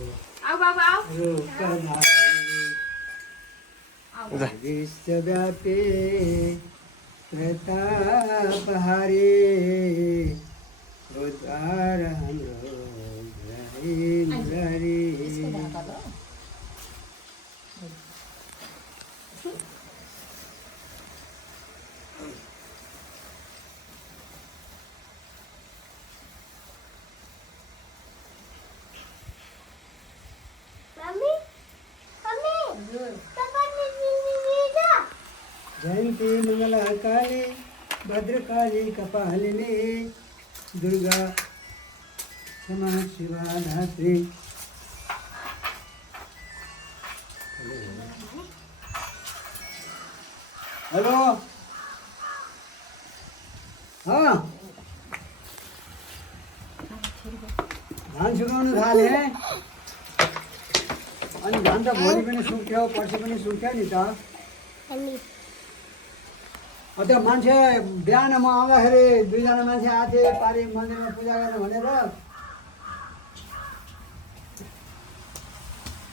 आओ बाबा आओ विश्वव्यापी प्रतापहारी उद्धार हाम्रो मुरारी जयंती मंगला काली भद्रकाली कपालिनी दुर्गा क्षमा शिवा धात्री। हेलो हाँ धान सुकाउनु थाले अनि धान त भोलि पनि सुक्थ्यो पर्सि पनि सुक्थ्यो नि त। त्यो मान्छे बिहान म आउँदाखेरि दुईजना मान्छे आएको थिए पारी मन्दिरमा पूजा गर्नु भनेर।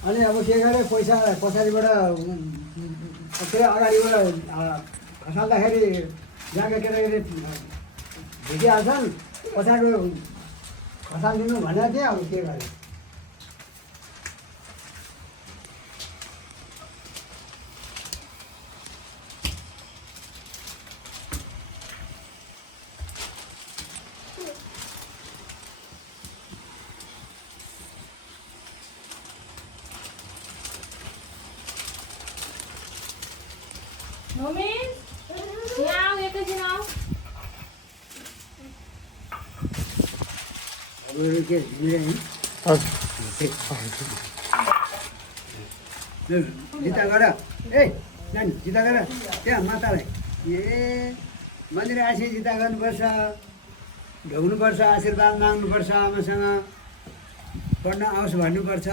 अनि अब के गरे पैसा पछाडिबाट के अगाडिबाट खसाल्दाखेरि जहाँका केटाकेटी भेटिहाल्छन् पछाडिबाट खसालिदिनु भनेको थिएँ। अब के गरेँ मम्मी यहाँ आओ एकैछिन आओ। के जिता गर ए नानी जिता गर त्यहाँ मातालाई ए मन्दिर आएपछि जिता गर्नुपर्छ ढोग्नुपर्छ आशीर्वाद माग्नुपर्छ आमासँग पढ्न आओस् भन्नुपर्छ।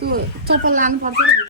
त्यो चप्पल लानुपर्छ।